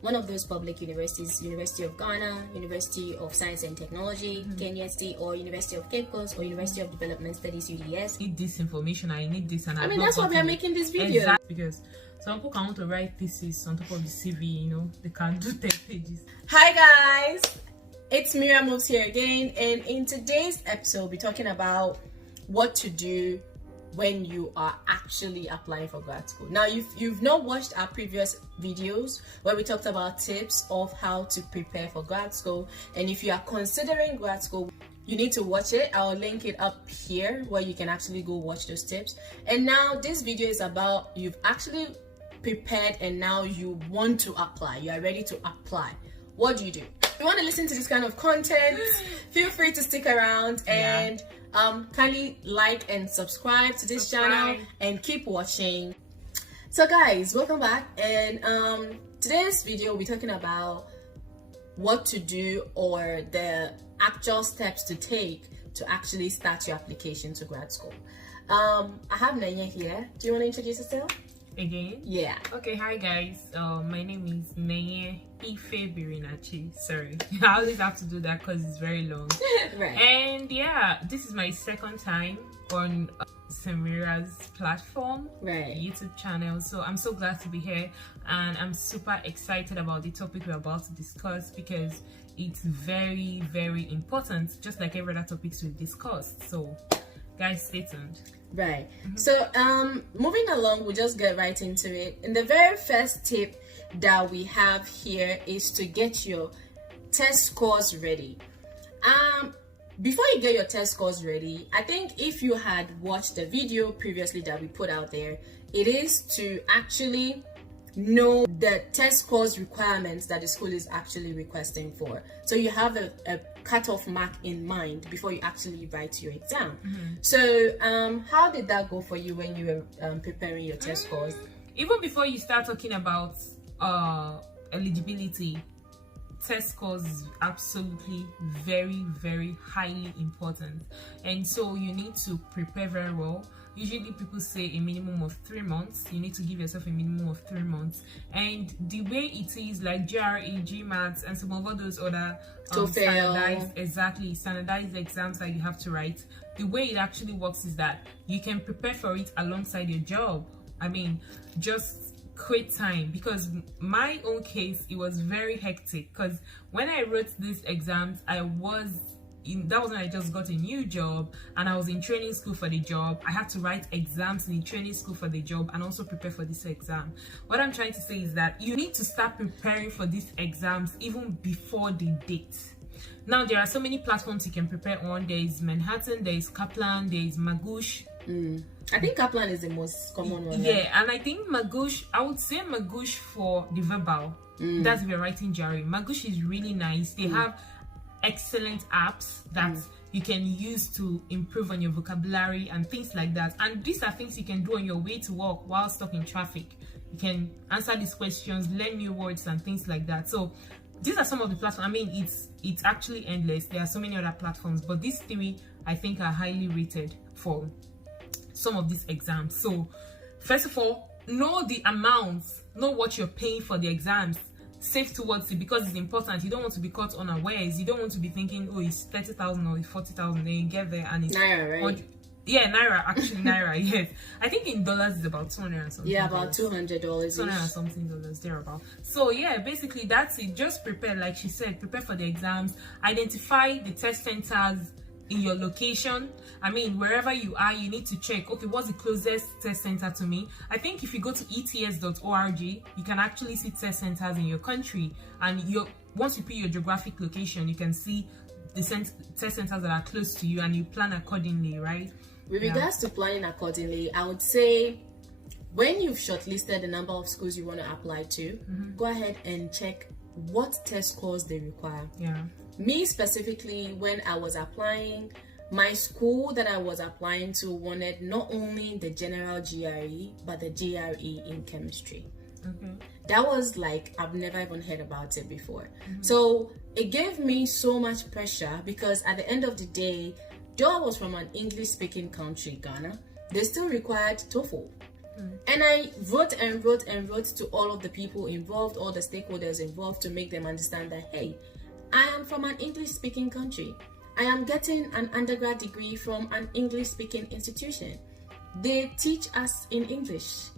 one of those public universities, University of Ghana, University of Science and Technology, Kenya State, or University of Cape Coast, or University of Development Studies, UDS. I need this information, I need this, and I mean, that's why we are making this video. Exactly, because some people can want to write thesis on top of the CV, you know, they can do 10 pages. Hi guys, it's Miriam Moves here again, and in today's episode, we'll be talking about what to do when you are actually applying for grad school. Now, you've not watched our previous videos where we talked about tips of how to prepare for grad school, and if you are considering grad school, you need to watch it. I'll link it up here where you can actually go watch those tips. And now this video is about you've actually prepared and now you want to apply, you are ready to apply. What do you do? If you want to listen to this kind of content, feel free to stick around and kindly like and subscribe to this channel and keep watching. So guys, welcome back, and today's video we're talking about what to do or the actual steps to take to actually start your application to grad school. I have Nanya here. Do you want to introduce yourself? Again? Yeah. Okay, hi guys. My name is Neye Ife Birinachi. Sorry, I always have to do that because it's very long. Right. And yeah, this is my second time on Samira's platform, right, YouTube channel. So I'm so glad to be here, and I'm super excited about the topic we're about to discuss because it's very, very important, just like every other topics we've discussed. So guys, stay tuned. Right. So moving along, we'll just get right into it. And the very first tip that we have here is to get your test scores ready. Before you get your test scores ready, I think if you had watched the video previously that we put out there, it is to actually know the test scores requirements that the school is actually requesting for. So you have a cutoff mark in mind before you actually write your exam. So how did that go for you when you were preparing your test scores? Even before you start talking about eligibility, test scores is absolutely very, very highly important, and so you need to prepare very well. Usually people say a minimum of 3 months. You need to give yourself a minimum of 3 months, and the way it is, like GRE, GMAT, and some of those other standardized exams that you have to write, the way it actually works is that you can prepare for it alongside your job. I mean, just create time, because my own case, it was very hectic because when I wrote these exams, that was when I just got a new job and I was in training school for the job. I had to write exams in training school for the job and also prepare for this exam. What I'm trying to say is that you need to start preparing for these exams even before the date. Now, there are so many platforms you can prepare on. There is Manhattan, there is Kaplan, there is Magoosh. I think Kaplan is the most common one. Yeah, and I think Magoosh, I would say Magoosh for the verbal. That's if you're writing GRE. Magoosh is really nice. They have excellent apps that you can use to improve on your vocabulary and things like that. And these are things you can do on your way to work while stuck in traffic. You can answer these questions, learn new words and things like that. So these are some of the platforms. I mean, it's actually endless. There are so many other platforms, but these three I think are highly rated for some of these exams. So first of all, know the amounts, know what you're paying for the exams, save towards it, because it's important. You don't want to be caught unawares. You don't want to be thinking, oh, it's 30,000 or it's 40,000, then you get there and it's Naira, right? Yeah, Naira, actually Naira, yes. I think in dollars it's about 200 and something. Yeah, about $200. 200 and something dollars, thereabout. So yeah, basically that's it. Just prepare, like she said, prepare for the exams. Identify the test centers in your location. I mean, wherever you are, you need to check, okay, what's the closest test center to me? I think if you go to ets.org, you can actually see test centers in your country, and once you put your geographic location, you can see the test centers that are close to you, and you plan accordingly, right? With regards to planning accordingly, I would say when you've shortlisted the number of schools you want to apply to, go ahead and check what test scores they require. Yeah. Me specifically, when I was applying, my school that I was applying to wanted not only the general GRE, but the GRE in chemistry. That was like, I've never even heard about it before. So it gave me so much pressure, because at the end of the day, though I was from an English speaking country, Ghana, they still required TOEFL. And I wrote and wrote and wrote to all of the people involved, all the stakeholders involved, to make them understand that, hey, I am from an English-speaking country. I am getting an undergrad degree from an English-speaking institution. They teach us in English.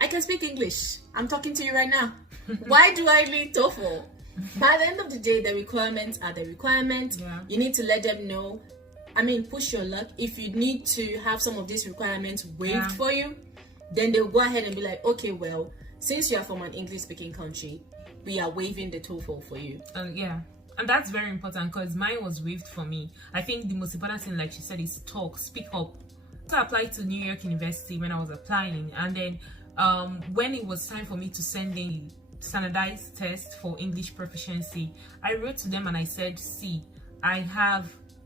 I can speak English. I'm talking to you right now. Why do I need TOEFL? By the end of the day, the requirements are the requirements. Yeah. You need to let them know. I mean, push your luck. If you need to have some of these requirements waived for you, then they'll go ahead and be like, okay, well, since you are from an English-speaking country, we are waiving the TOEFL for you. Yeah. And that's very important because mine was waived for me. I think the most important thing, like she said, is talk, speak up. So I applied to New York University when I was applying, and then when it was time for me to send in standardized test for English proficiency, I wrote to them and I said, see,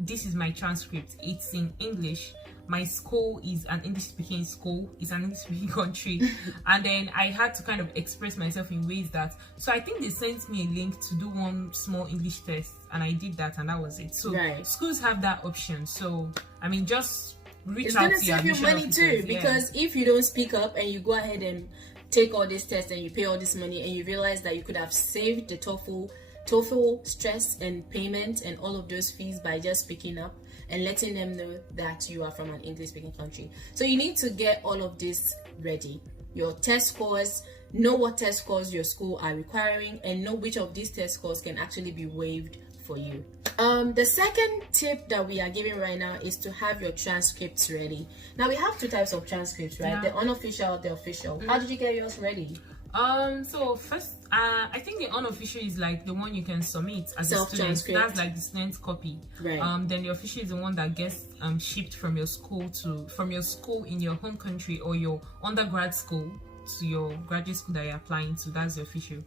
this is my transcript, it's in English, my school is an English-speaking school, it's an English-speaking country. And then I had to kind of express myself in ways that, so I think they sent me a link to do one small English test, and I did that, and that was it. So schools have that option. So I mean, just reach out to your admission officers. It's going to save you money too, because if you don't speak up and you go ahead and take all these tests and you pay all this money and you realize that you could have saved the TOEFL stress and payment and all of those fees by just speaking up and letting them know that you are from an English-speaking country. So you need to get all of this ready. Your test scores, know what test scores your school are requiring, and know which of these test scores can actually be waived for you. The second tip that we are giving right now is to have your transcripts ready. Now we have two types of transcripts, right? The unofficial, the official. How did you get yours ready? So first, I think the unofficial is like the one you can submit as a student. That's like the student's copy. Right. Then the official is the one that gets shipped from your school in your home country or your undergrad school to your graduate school that you're applying to. That's the official.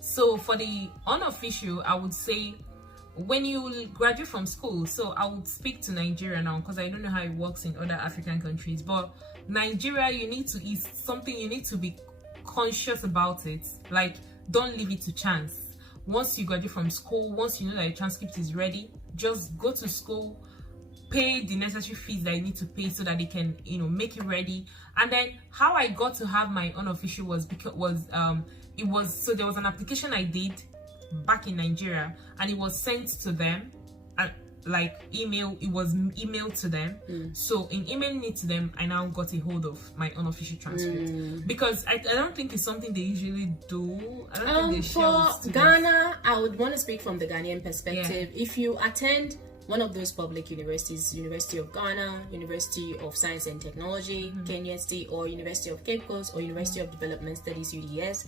So for the unofficial, I would say when you graduate from school, so I would speak to Nigeria now because I don't know how it works in other African countries, but Nigeria, you need to be conscious about it. Like, don't leave it to chance. Once you graduate from school, once you know that your transcript is ready, just go to school, pay the necessary fees that you need to pay so that they can, make it ready. And then how I got to have my unofficial was because there was an application I did back in Nigeria, and it was sent to them, it was emailed to them. So in emailing it to them, I now got a hold of my unofficial transcript because I don't think it's something they usually do. I don't think they share with students. Ghana, I would want to speak from the Ghanaian perspective. If you attend one of those public universities, University of Ghana, University of Science and Technology, Kenya State, or University of Cape Coast, or University of Development Studies, UDS,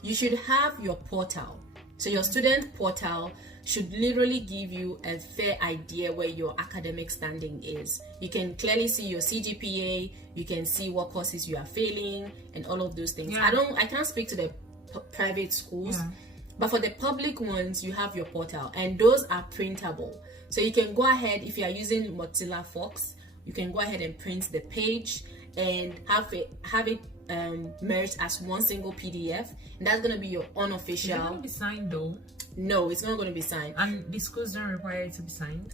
you should have your portal. So your student portal should literally give you a fair idea where your academic standing is. You can clearly see your CGPA, you can see what courses you are failing, and all of those things. I can't speak to the private schools, but for the public ones, you have your portal, and those are printable. So you can go ahead, if you are using Mozilla Fox, you can go ahead and print the page and have it merged as one single PDF, and that's going to be your unofficial. Is it going to be signed though? No, it's not going to be signed. And the schools don't require it to be signed?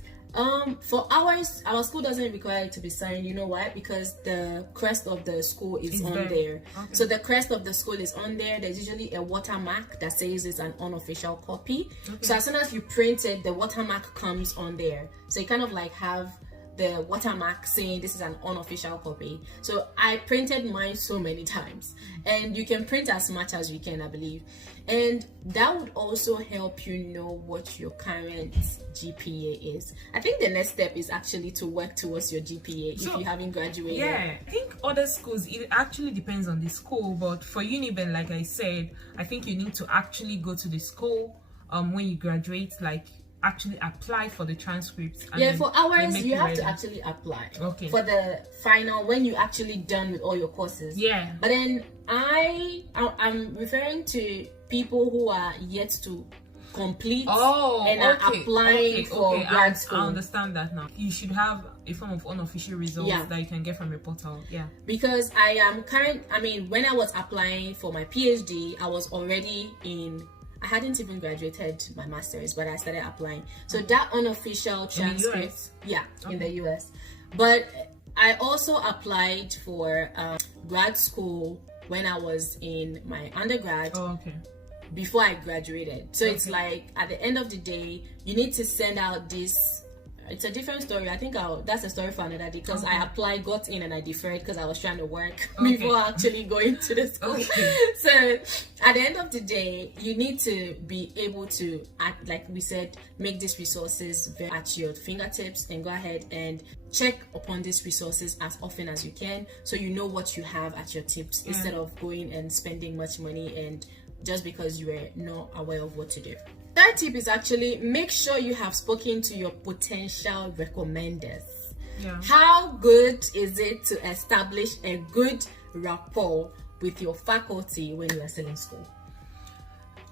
For ours, our school doesn't require it to be signed. You know why? Because the crest of the school is on there. Okay. So the crest of the school is on there. There's usually a watermark that says it's an unofficial copy. Okay. So as soon as you print it, the watermark comes on there. So you kind of like have the watermark saying this is an unofficial copy. So I printed mine so many times, and you can print as much as you can, I believe, and that would also help you know what your current GPA is. I think the next step is actually to work towards your GPA if you haven't graduated. I think other schools, it actually depends on the school, but for Uniben, like I said, I think you need to actually go to the school when you graduate, like actually apply for the transcripts. And for ours you have to actually apply for the final when you're actually done with all your courses. But then I'm referring to people who are yet to complete and are applying for grad school. I understand that now. You should have a form of unofficial results that you can get from your portal. Because when I was applying for my PhD, I was already I hadn't even graduated my master's, but I started applying. So that unofficial transcript, in the US. But I also applied for grad school when I was in my undergrad. Oh, okay. Before I graduated. So it's like at the end of the day, you need to send out this. It's a different story. I think that's a story for another day, because I applied, got in, and I deferred because I was trying to work before actually going to the school. So at the end of the day, you need to be able to, like we said, make these resources at your fingertips and go ahead and check upon these resources as often as you can, so you know what you have at your tips instead of going and spending much money and just because you were not aware of what to do. Third tip is actually make sure you have spoken to your potential recommenders. Yeah. How good is it to establish a good rapport with your faculty when you are still in school?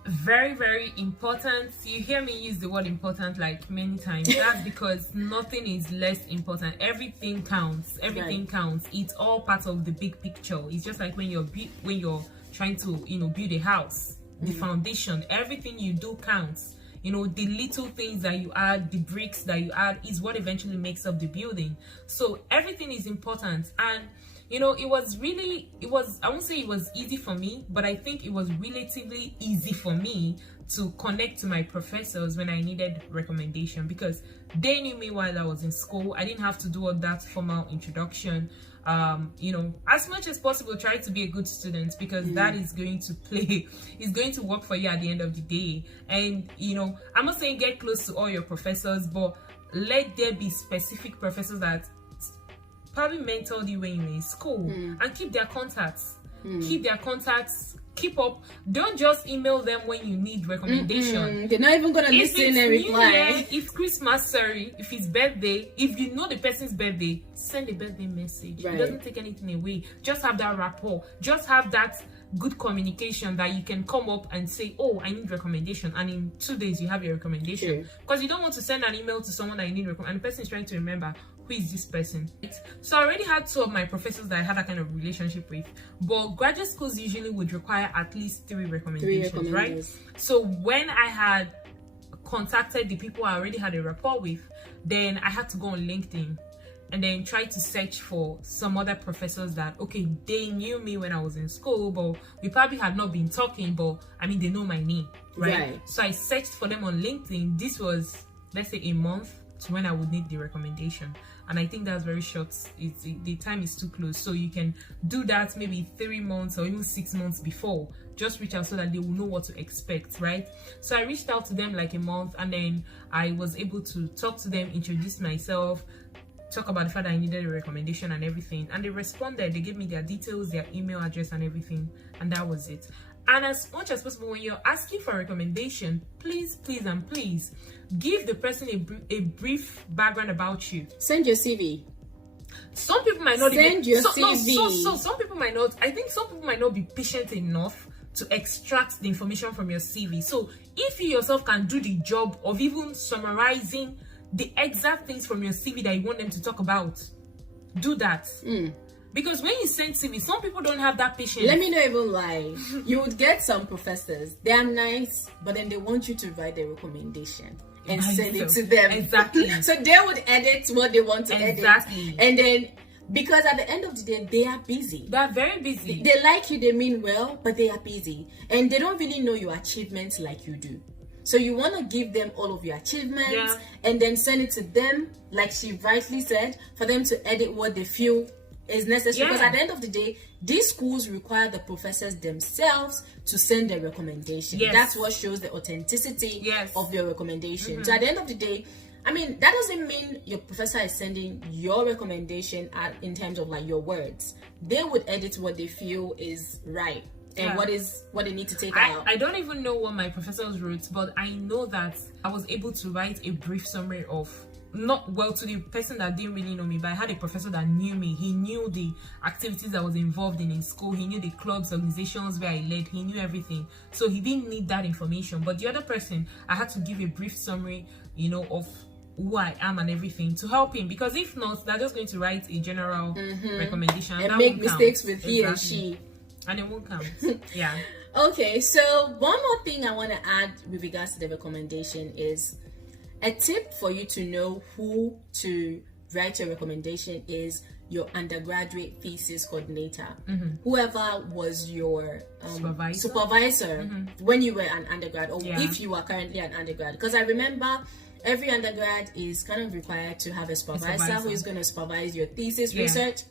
Very, very important. You hear me use the word important like many times. That's because nothing is less important. Everything counts. Everything counts. It's all part of the big picture. It's just like when you're trying to build a house, the foundation, everything you do counts. The little things that you add, the bricks that you add is what eventually makes up the building. So everything is important. And I won't say it was easy for me, but I think it was relatively easy for me to connect to my professors when I needed recommendation, because they knew me while I was in school. I didn't have to do all that formal introduction. As much as possible, try to be a good student, because that is going to work for you at the end of the day. And I'm not saying get close to all your professors, but let there be specific professors that probably mentored you when you were in school, and keep their contacts. Keep up. Don't just email them when you need recommendation. They're not even gonna listen and reply. If Christmas, if it's birthday, if you know the person's birthday, send a birthday message. It doesn't take anything away. Just have that rapport. Just have that good communication that you can come up and say, oh, I need recommendation, and in 2 days you have your recommendation. Because you don't want to send an email to someone that you need recommendation, and the person is trying to remember, who is this person? So I already had 2 of my professors that I had that kind of relationship with, but graduate schools usually would require at least 3 recommendations, right? So when I had contacted the people I already had a rapport with, then I had to go on LinkedIn and then try to search for some other professors that, okay, they knew me when I was in school, but we probably had not been talking, but they know my name, right? So I searched for them on LinkedIn. This was, let's say, a month to when I would need the recommendation. And I think that's very short. The time is too close. So you can do that maybe 3 months or even 6 months before. Just reach out so that they will know what to expect, right? So I reached out to them like a month, and then I was able to talk to them, introduce myself, talk about the fact that I needed a recommendation and everything. And they responded. They gave me their details, their email address and everything. And that was it. And as much as possible, when you're asking for a recommendation, please give the person a brief background about you. Send your CV. Some people might not send your CV. So some people might not. I think some people might not be patient enough to extract the information from your CV. So if you yourself can do the job of even summarizing the exact things from your CV that you want them to talk about, do that. Because when you send CV, some people don't have that patience. Let me not even lie. You would get some professors. They are nice, but then they want you to write a recommendation and send it to them. Exactly. So they would edit what they want to edit. And then, because at the end of the day, they are busy. They are very busy. They like you, they mean well, but they are busy. And they don't really know your achievements like you do. So you want to give them all of your achievements and then send it to them, like she rightly said, for them to edit what they feel is necessary. Because at the end of the day, these schools require the professors themselves to send their recommendation. That's what shows the authenticity of your recommendation. So at the end of the day, that doesn't mean your professor is sending your recommendation in terms of like your words. They would edit what they feel is right and what they need to take out. I don't even know what my professors wrote, but I know that I was able to write a brief summary of, not well to the person that didn't really know me, but I had a professor that knew me. He knew the activities I was involved in school. He knew the clubs, organizations where I led. He knew everything. So he didn't need that information. But the other person, I had to give a brief summary, of who I am and everything to help him. Because if not, they're just going to write a general recommendation. And make mistakes with he and she. And it won't count. Okay, so one more thing I want to add with regards to the recommendation is a tip for you to know who to write your recommendation is your undergraduate thesis coordinator, whoever was your supervisor when you were an undergrad, or if you are currently an undergrad. Because I remember every undergrad is kind of required to have a supervisor who is going to supervise your thesis research.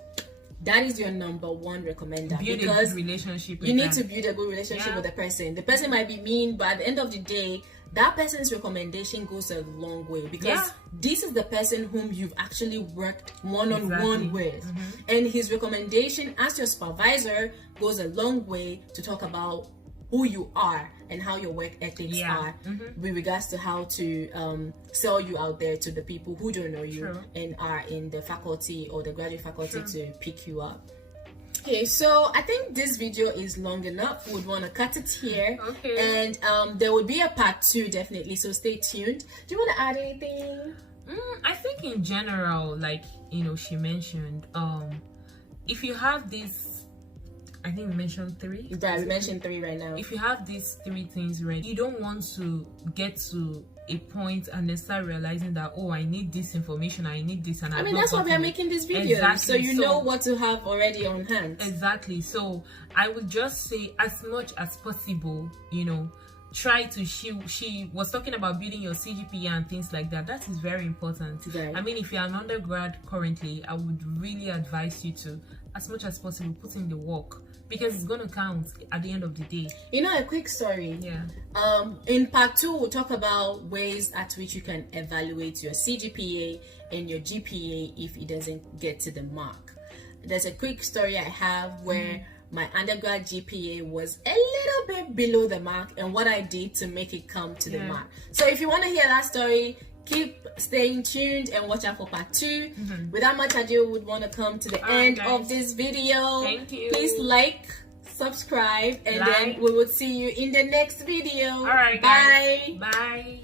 That is your number one recommender. Build because a good relationship with you need them. to build a good relationship with the person. The person might be mean, but at the end of the day, that person's recommendation goes a long way, because this is the person whom you've actually worked one-on-one with. And his recommendation as your supervisor goes a long way to talk about who you are and how your work ethics are with regards to how to sell you out there to the people who don't know you and are in the faculty or the graduate faculty to pick you up. Okay, so I think this video is long enough. We would want to cut it here. And there will be a part 2 definitely, so stay tuned. Do you want to add anything? I think in general, like, you know, she mentioned, if you have this, I think we mentioned 3. Yeah, we mentioned 3 right now. If you have these 3 things ready, you don't want to get to a point and then start realizing that, oh, I need this information, I need this, and I mean, that's why we are making this video, so you know what to have already on hand. Exactly. So I would just say, as much as possible, you know, try to, she was talking about building your CGPA and things like that. That is very important. I mean, if you're an undergrad currently, I would really advise you to, as much as possible, put in the work, because it's going to count at the end of the day. You know, a quick story. In part 2, we'll talk about ways at which you can evaluate your CGPA and your GPA if it doesn't get to the mark. There's a quick story I have where my undergrad GPA was a little bit below the mark, and what I did to make it come to the mark. So if you want to hear that story, keep staying tuned and watch out for part 2. Without much ado, we would want to come to the end of this video. Thank you. Please like, subscribe, and then we will see you in the next video. All right, bye. Guys. Bye.